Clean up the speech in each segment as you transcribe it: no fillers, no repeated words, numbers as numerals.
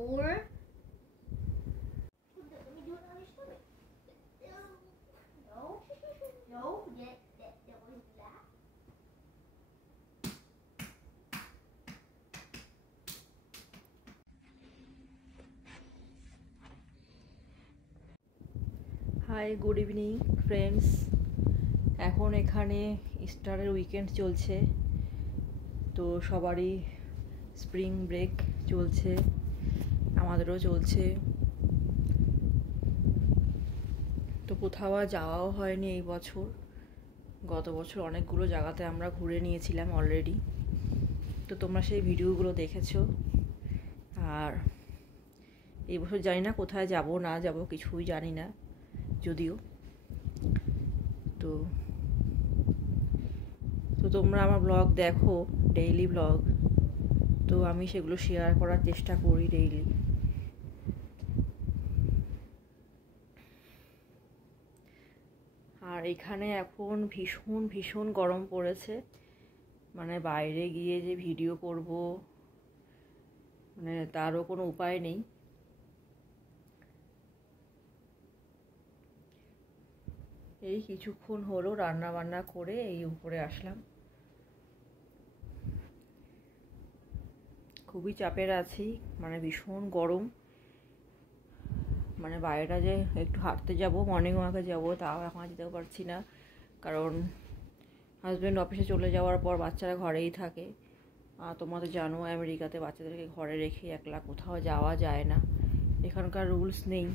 4. Hi, good evening friends. এখন এখানে ইস্টারের উইকেন্ড চলছে, তো সবারই স্প্রিং ব্রেক চলছে, আমাদেরও চলছে। তো কোথাও যাওয়াও হয়নি এই বছর। গত বছর অনেকগুলো জায়গাতে আমরা ঘুরে নিয়েছিলাম অলরেডি, তো তোমরা সেই ভিডিওগুলো দেখেছো। আর এই বছর জানি না কোথায় যাব না যাব, কিছুই জানি না যদিও। তো তোমরা আমার ব্লগ দেখো, ডেইলি ব্লগ, তো আমি সেগুলো শেয়ার করার চেষ্টা করি ডেইলি। আর এখানে এখন ভীষণ ভীষণ গরম পড়েছে, মানে বাইরে গিয়ে যে ভিডিও করব মানে তারও কোনো উপায় নেই। এই কিছুক্ষণ হলো রান্না বান্না করে এই উপরে আসলাম। খুবই চাপের আছি, মানে ভীষণ গরম। মানে বাইরেটা যে একটু হাঁটতে যাব, মর্নিং ওয়াকে যাব, তাও এখন যেতেও পারছি না, কারণ হাজব্যান্ড অফিসে চলে যাওয়ার পর বাচ্চারা ঘরেই থাকে। তোমরা তো জানো আমেরিকাতে বাচ্চাদেরকে ঘরে রেখে একলা কোথাও যাওয়া যায় না, এখানকার রুলস নেই।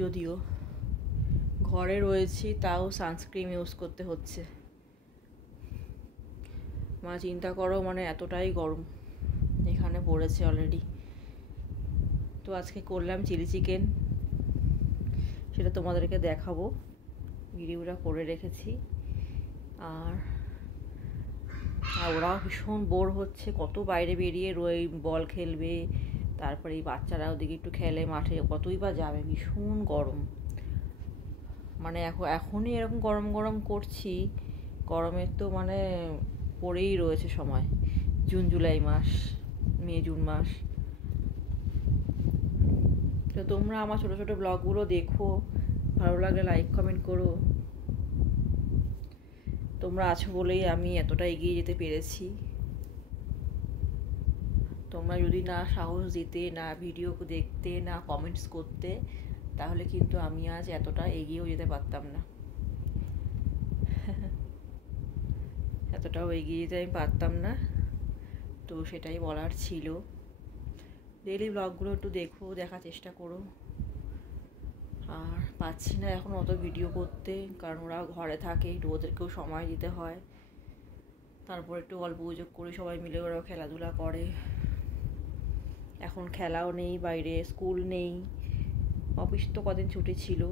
যদিও ঘরে রয়েছি তাও সানস্ক্রিন ইউজ করতে হচ্ছে। চিন্তা করো, মানে এতটাই গরম এখানে পড়েছে অলরেডি। তো আজকে করলাম চিলি চিকেন, সেটা তোমাদেরকে দেখাবো, ভিডিওটা করে রেখেছি। আর ওরাও ভীষণ বোর হচ্ছে, কত বাইরে বেরিয়ে বল খেলবে, তারপরে এই বাচ্চারা ওদিকে একটু খেলে মাঠে, কতই বা যাবে, ভীষণ গরম। মানে এখনই এরকম গরম গরম করছি, গরমের তো মানে পড়েই রয়েছে সময়, জুন জুলাই মাস, মে জুন মাস। তো তোমরা আমার ছোটো ছোটো ব্লগগুলো দেখো, ভালো লাগলে লাইক কমেন্ট করো। তোমরা আছো বলেই আমি এতটা এগিয়ে যেতে পেরেছি। তোমরা যদি না সাহস দিতে, না ভিডিও দেখতে, না কমেন্টস করতে, তাহলে কিন্তু আমি আজ এতটা এগিয়েও যেতে পারতাম না। এতটাও এগিয়ে যেতে আমি পারতাম না, তো সেটাই বলার ছিল। ডেইলি ব্লগগুলো একটু দেখো, দেখার চেষ্টা করো। আর পাচ্ছি না এখন অত ভিডিও করতে, কারণ ওরা ঘরে থাকে, একটু ওদেরকেও সময় দিতে হয়। তারপর একটু গল্প গুজব করে সবাই মিলে ওরাও খেলাধুলা করে। এখন খেলাও নেই বাইরে, স্কুল নেই, অফিস তো কদিন ছুটি ছিল,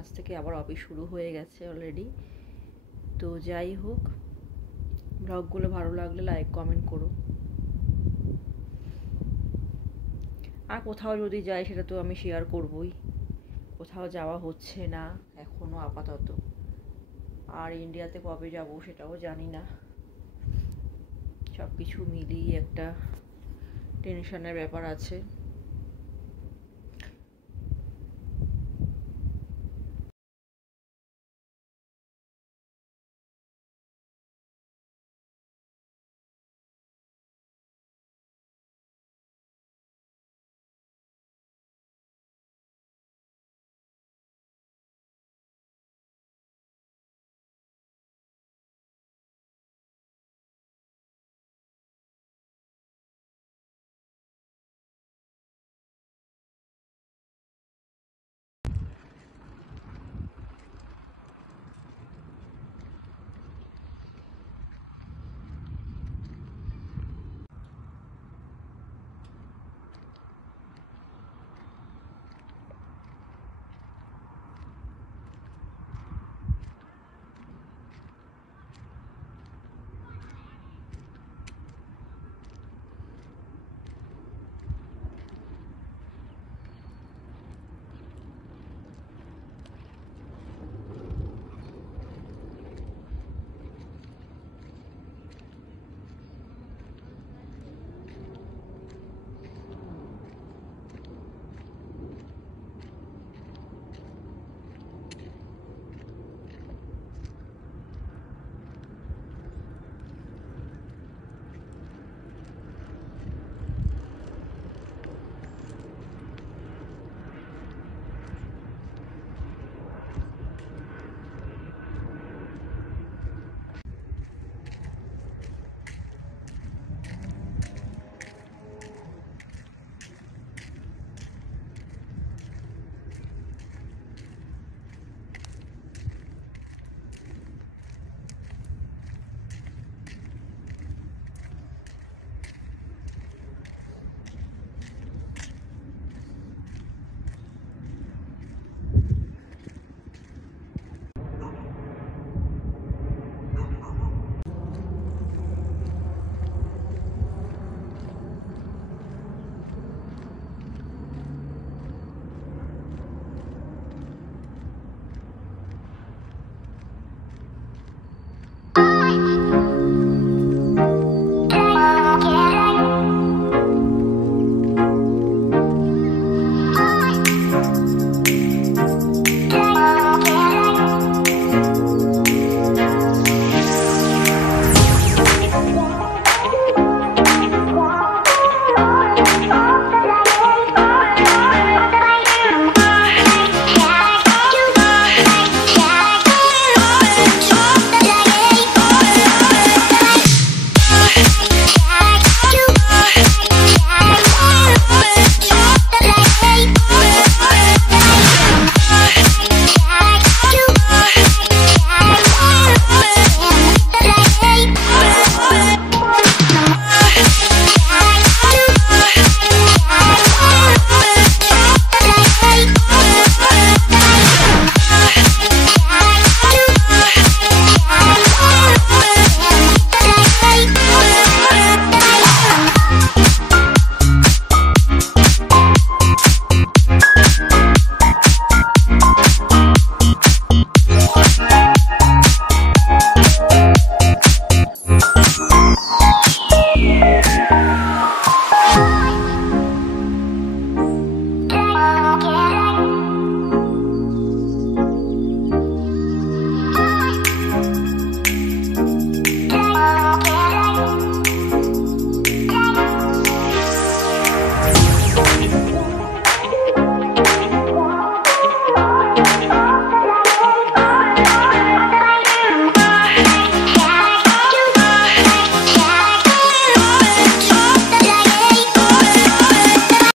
আজ থেকে আবার অফিস শুরু হয়ে গেছে অলরেডি। তো যাই হোক, ব্লগগুলো ভালো লাগলে লাইক কমেন্ট করো। আর কোথাও যদি যাই সেটা তো আমি শেয়ার করবই। কোথাও যাওয়া হচ্ছে না এখনও আপাতত, আর ইন্ডিয়াতে কবে যাব সেটাও জানি না। সব কিছু মিলিয়ে একটা টেনশনের ব্যাপার আছে।